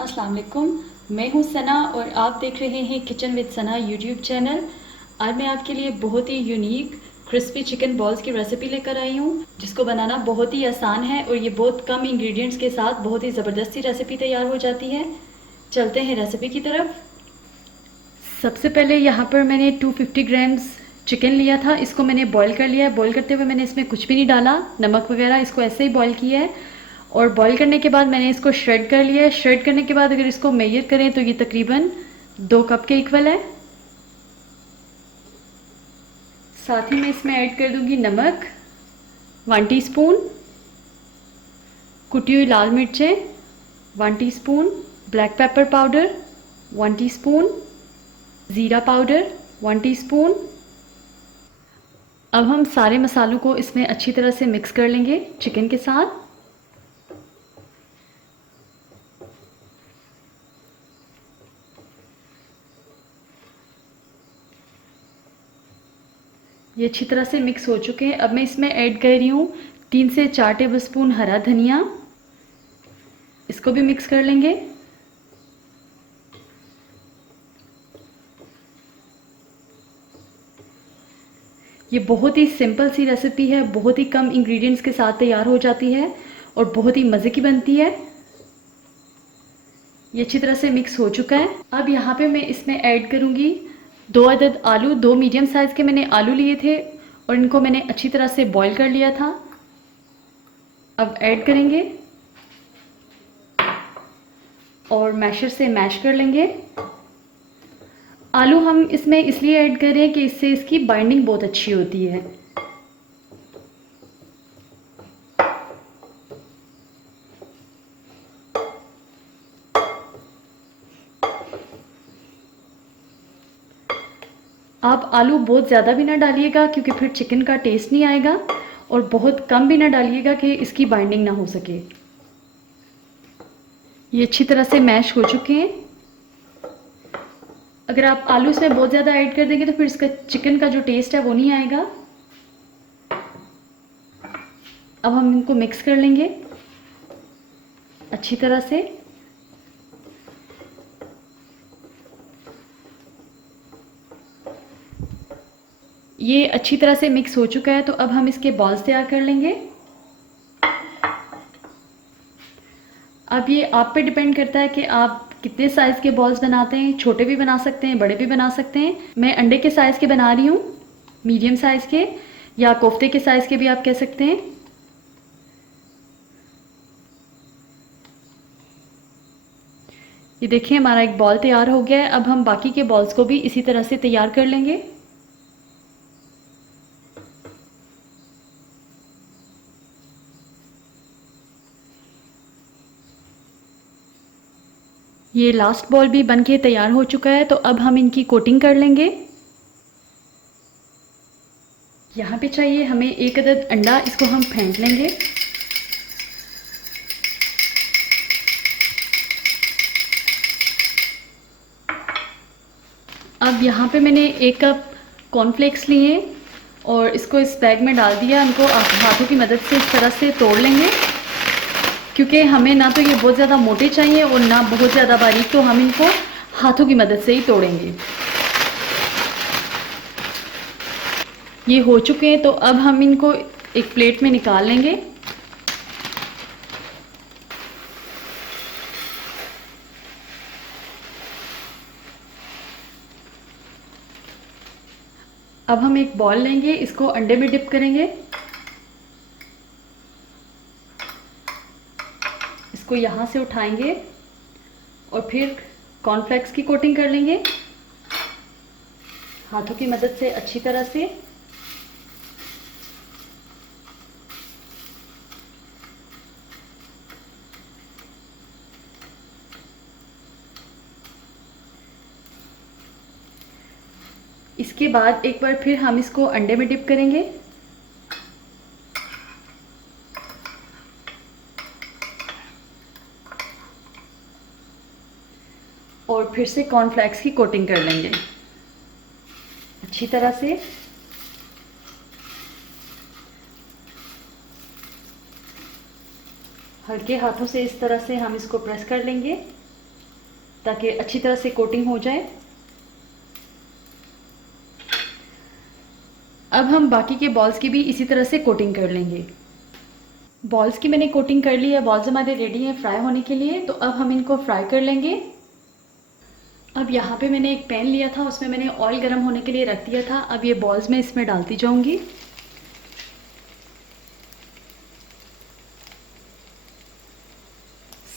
अस्सलाम वालेकुम। मैं हूँ सना और आप देख रहे हैं kitchen with Sana YouTube channel. आज मैं आपके लिए बहुत ही यूनिक क्रिस्पी चिकन बॉल्स की रेसिपी लेकर आई हूँ, जिसको बनाना बहुत ही आसान है और ये बहुत कम इंग्रेडिएंट्स के साथ बहुत ही ज़बरदस्ती रेसिपी तैयार हो जाती है। चलते हैं रेसिपी की तरफ। सबसे पहले यहाँ पर मैंने 250 ग्राम्स चिकन लिया था। इसको मैंने बॉईल कर लिया है। बॉईल करते हुए मैंने इसमें कुछ भी नहीं डाला, नमक वगैरह, इसको ऐसे ही बॉईल किया है। और बॉईल करने के बाद मैंने इसको श्रेड कर लिया है। श्रेड करने के बाद अगर इसको मेजर करें तो ये तकरीबन 2 कप के इक्वल है। साथ ही मैं इसमें ऐड कर दूंगी नमक 1 टीस्पून, कुटी हुई लाल मिर्चें 1 teaspoon, black pepper powder 1 teaspoon, ज़ीरा पाउडर 1 टीस्पून। अब हम सारे मसालों को इसमें अच्छी तरह से मिक्स कर लेंगे चिकन के साथ। ये अच्छी तरह से मिक्स हो चुके हैं। अब मैं इसमें ऐड कर रही हूँ 3 से 4 टेबलस्पून हरा धनिया। इसको भी मिक्स कर लेंगे। ये बहुत ही सिंपल सी रेसिपी है, बहुत ही कम इंग्रेडिएंट्स के साथ तैयार हो जाती है और बहुत ही मज़े की बनती है। ये अच्छी तरह से मिक्स हो चुका है। अब यहाँ पे मैं इसमें ऐड करूँगी 2 अदद आलू। 2 मीडियम साइज़ के मैंने आलू लिए थे और इनको मैंने अच्छी तरह से बॉईल कर लिया था। अब ऐड करेंगे और मैशर से मैश कर लेंगे। आलू हम इसमें इसलिए ऐड कर रहे हैं कि इससे इसकी बाइंडिंग बहुत अच्छी होती है। आप आलू बहुत ज़्यादा भी ना डालिएगा क्योंकि फिर चिकन का टेस्ट नहीं आएगा, और बहुत कम भी ना डालिएगा कि इसकी बाइंडिंग ना हो सके। ये अच्छी तरह से मैश हो चुके हैं। अगर आप आलू इसमें बहुत ज़्यादा ऐड कर देंगे तो फिर इसका चिकन का जो टेस्ट है वो नहीं आएगा। अब हम इनको मिक्स कर लेंगे अच्छी तरह से। ये अच्छी तरह से मिक्स हो चुका है, तो अब हम इसके बॉल्स तैयार कर लेंगे। अब ये आप पे डिपेंड करता है कि आप कितने साइज़ के बॉल्स बनाते हैं। छोटे भी बना सकते हैं, बड़े भी बना सकते हैं। मैं अंडे के साइज़ के बना रही हूँ, मीडियम साइज़ के, या कोफ्ते के साइज़ के भी आप कह सकते हैं। ये देखिए हमारा एक बॉल तैयार हो गया है। अब हम बाकी के बॉल्स को भी इसी तरह से तैयार कर लेंगे। ये लास्ट बॉल भी बनके तैयार हो चुका है, तो अब हम इनकी कोटिंग कर लेंगे। यहाँ पे चाहिए हमें 1 अदद अंडा, इसको हम फेंट लेंगे। अब यहाँ पे मैंने 1 कप कॉर्नफ्लेक्स लिए और इसको इस बैग में डाल दिया। इनको आप हाथों की मदद से इस तरह से तोड़ लेंगे, क्योंकि हमें ना तो ये बहुत ज़्यादा मोटे चाहिए और ना बहुत ज़्यादा बारीक, तो हम इनको हाथों की मदद से ही तोड़ेंगे। ये हो चुके हैं, तो अब हम इनको एक प्लेट में निकाल लेंगे। अब हम एक बॉल लेंगे, इसको अंडे में डिप करेंगे। इसको यहाँ से उठाएंगे और फिर कॉर्नफ्लेक्स की कोटिंग कर लेंगे हाथों की मदद से अच्छी तरह से। इसके बाद एक बार फिर हम इसको अंडे में डिप करेंगे। और फिर से कॉर्नफ्लेक्स की कोटिंग कर लेंगे अच्छी तरह से। हल्के हाथों से इस तरह से हम इसको प्रेस कर लेंगे। ताकि अच्छी तरह से कोटिंग हो जाए। अब हम बाकी के बॉल्स की भी इसी तरह से कोटिंग कर लेंगे। बॉल्स की मैंने कोटिंग कर ली है, बॉल्स हमारे रेडी हैं फ्राई होने के लिए। तो अब हम इनको फ्राई कर लेंगे। अब यहाँ पे मैंने एक पैन लिया था, उसमें मैंने ऑयल गर्म होने के लिए रख दिया था। अब ये बॉल्स मैं इसमें डालती जाऊँगी।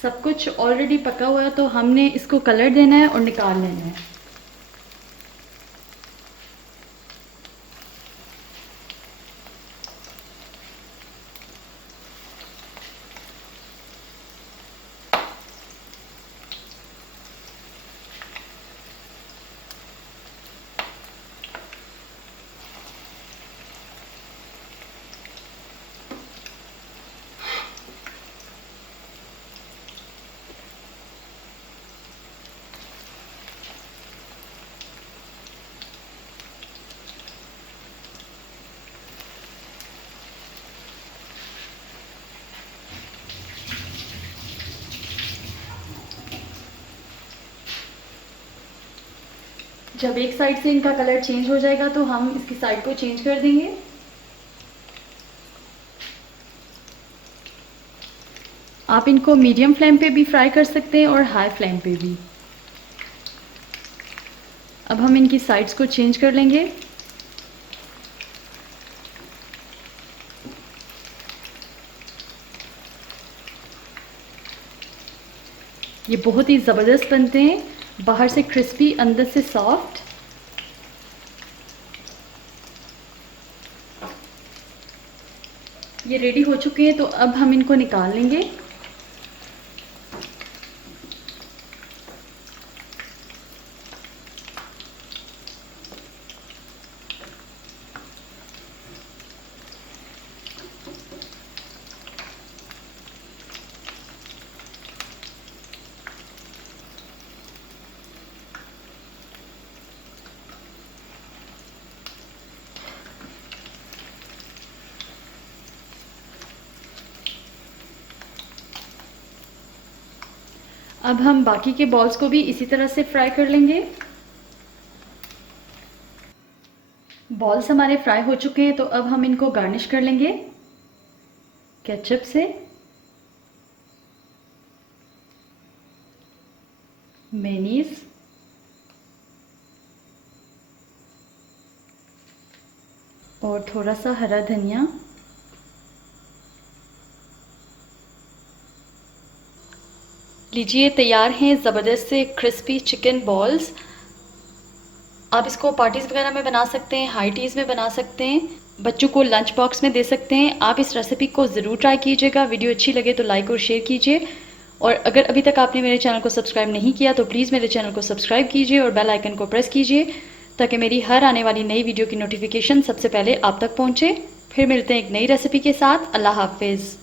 सब कुछ ऑलरेडी पका हुआ है, तो हमने इसको कलर देना है और निकाल लेना है। जब एक साइड से इनका कलर चेंज हो जाएगा तो हम इसकी साइड को चेंज कर देंगे। आप इनको मीडियम फ्लेम पे भी फ्राई कर सकते हैं और हाई फ्लेम पे भी। अब हम इनकी साइड्स को चेंज कर लेंगे। ये बहुत ही ज़बरदस्त बनते हैं, बाहर से क्रिस्पी अंदर से सॉफ्ट। ये रेडी हो चुके हैं, तो अब हम इनको निकाल लेंगे। अब हम बाकी के बॉल्स को भी इसी तरह से फ्राई कर लेंगे। बॉल्स हमारे फ्राई हो चुके हैं, तो अब हम इनको गार्निश कर लेंगे केचप से, मेयोनीज और थोड़ा सा हरा धनिया। लीजिए, तैयार हैं ज़बरदस्त से क्रिस्पी चिकन बॉल्स। आप इसको पार्टीज़ वगैरह में बना सकते हैं, हाई टीज़ में बना सकते हैं, बच्चों को लंच बॉक्स में दे सकते हैं। आप इस रेसिपी को ज़रूर ट्राई कीजिएगा। वीडियो अच्छी लगे तो लाइक और शेयर कीजिए, और अगर अभी तक आपने मेरे चैनल को सब्सक्राइब नहीं किया तो प्लीज़ मेरे चैनल को सब्सक्राइब कीजिए और बेल आइकन को प्रेस कीजिए, ताकि मेरी हर आने वाली नई वीडियो की नोटिफिकेशन सबसे पहले आप तक पहुँचे। फिर मिलते हैं एक नई रेसिपी के साथ। अल्लाह हाफिज़।